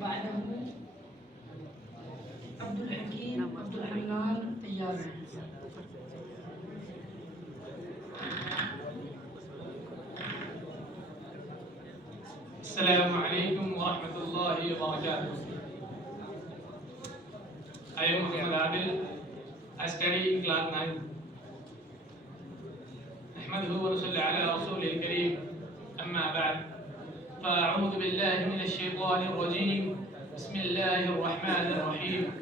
بعده عبد الحكيم عبد الحنان اياز. السلام عليكم ورحمة الله وبركاته. I am Muhammad Adil. I study in class 9. نحمده ونصلي على رسوله الكريم. أما بعد، فأعوذ بالله من الشيطان الرجيم. بسم الله الرحمن الرحيم.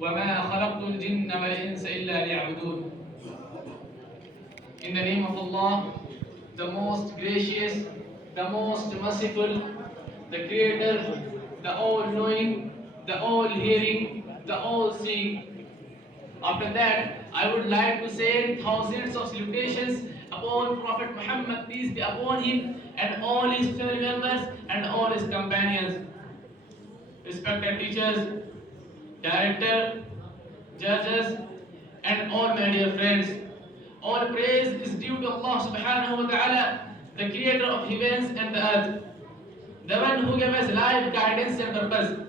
وما خلقت الجن والإنس إلا ليعبدون. In the name of Allah, the most gracious, the most merciful, the creator, the all-knowing, the all-hearing, the all-seeing. After that, I would like to say thousands of salutations upon Prophet Muhammad, peace be upon him, and all his family members and all his companions. Respected teachers, director, judges, and all my dear friends. All praise is due to Allah subhanahu wa ta'ala, the creator of heavens and the earth, the one who gave us life, guidance and purpose.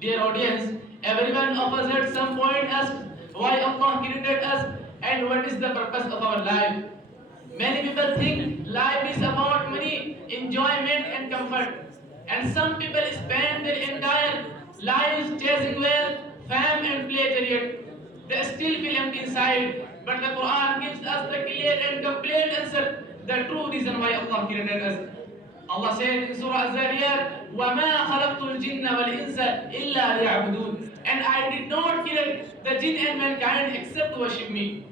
Dear audience, everyone of us at some point asked why Allah created us and what is the purpose of our life. Many people think life is about money, enjoyment and comfort. And some people spend their entire lives chasing wealth, fame and pleasure, yet they still feel empty inside. But the Quran gives us the clear and complete answer, the true reason why Allah created us. Allah said in Surah Az-Zariyat, وَمَا خَلَقْتُ الْجِنَّ وَالْإِنسَ إِلَّا لِيَعْبُدُونَ. And I did not create the jinn and mankind except to worship me.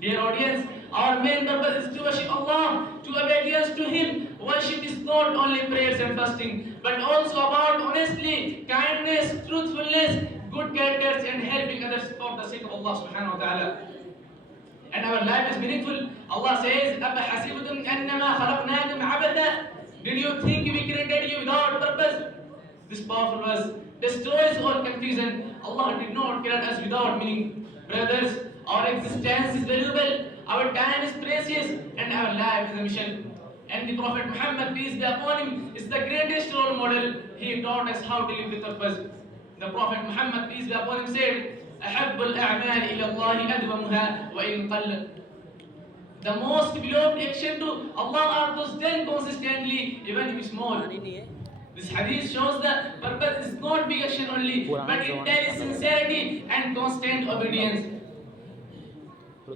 Dear audience, our main purpose is to worship Allah, to obedience to Him. Worship is not only prayers and fasting, but also about honesty, kindness, truthfulness, good characters, and helping others for the sake of Allah subhanahu wa ta'ala. And our life is meaningful. Allah says, أَفَحَسِبْتُمْ أَنَّمَا خَلَقْنَاكُمْ عَبَثًا. Did you think we created you without purpose? This powerful verse destroys all confusion. Allah did not create us without meaning. Brothers, our existence is valuable, our time is precious, and our life is a mission. And the Prophet Muhammad, peace be upon him, is the greatest role model. He taught us how to live with purpose. The Prophet Muhammad, peace be upon him, said, أحب الأعمال إلى الله أدومها وإن قل. The most beloved action to Allah are those done consistently, even if small. This hadith shows that purpose is not big action only, but entails sincerity and constant obedience.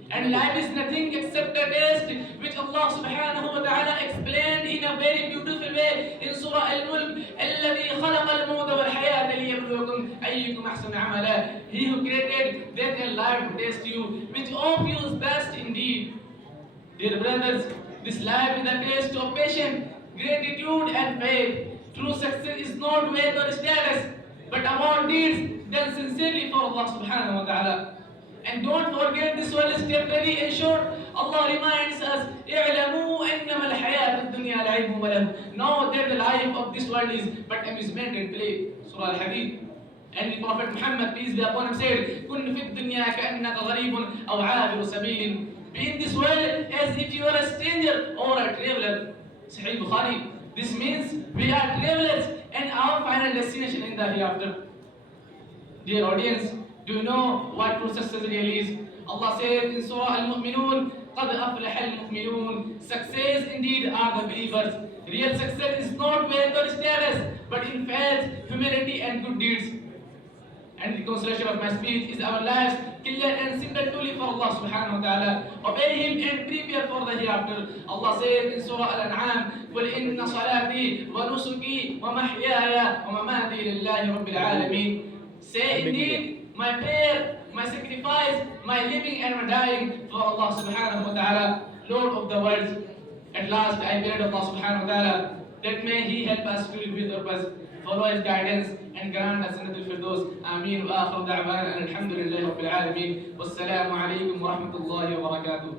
And life is nothing except a test, which Allah subhanahu wa ta'ala explained in a very beautiful way in Surah Al-Mulk. الَّذِي خَلَقَ الْمَوْتَ وَالْحَيَاةَ لِيَبْلُوَكُمْ أَيُّكُمْ أَحْسَنُ عَمَلًا. He who created death and life to test you, which of you is best indeed. Dear brothers, this life is a test of patience, gratitude and faith. True success is not wealth or status, but about deeds done sincerely for Allah subhanahu wa ta'ala. And don't forget, this world is temporary and short. Allah reminds us, اعلموا إنما الحياة الدنيا لعب وله. Know that the life of this world is but amusement and play. Surah Al-Hadid. And the Prophet Muhammad, peace be upon him, said, كن في الدنيا كأنك غريب أو عابر سبيل. Be in this world as if you are a stranger or a traveler. Sahih Bukhari. This means we are travelers and our final destination in the hereafter. Dear audience, do you know what true success really is? Allah says in Surah Al-Mu'minun, قَدْ أَفْلَحَ الْمُؤْمِنُونَ. Success indeed are the believers. Real success is not wealth or status, but in faith, humility and good deeds. And the consolation of my speech is our lives clear and simple truly for Allah subhanahu wa ta'ala. Obey Him and prepare for the hereafter. Allah says in Surah Al-An'am, قُلْ إِنَّ صَلَاتِي وَنُسُكِي وَمَحْيَايَ وَمَمَاتِي لِلَّهِ رَبِّ الْعَالَمِينَ. Say indeed, my prayer, my sacrifice, my living and my dying for Allah subhanahu wa ta'ala, Lord of the worlds. At last I pray to Allah subhanahu wa ta'ala that may He help us to live with purpose, follow His guidance and grant us Jannatul Firdaus. Ameen wa akhiru da'wana alhamdulillahi rabbil alamin. Wassalamu alaikum wa rahmatullahi wa barakatuh.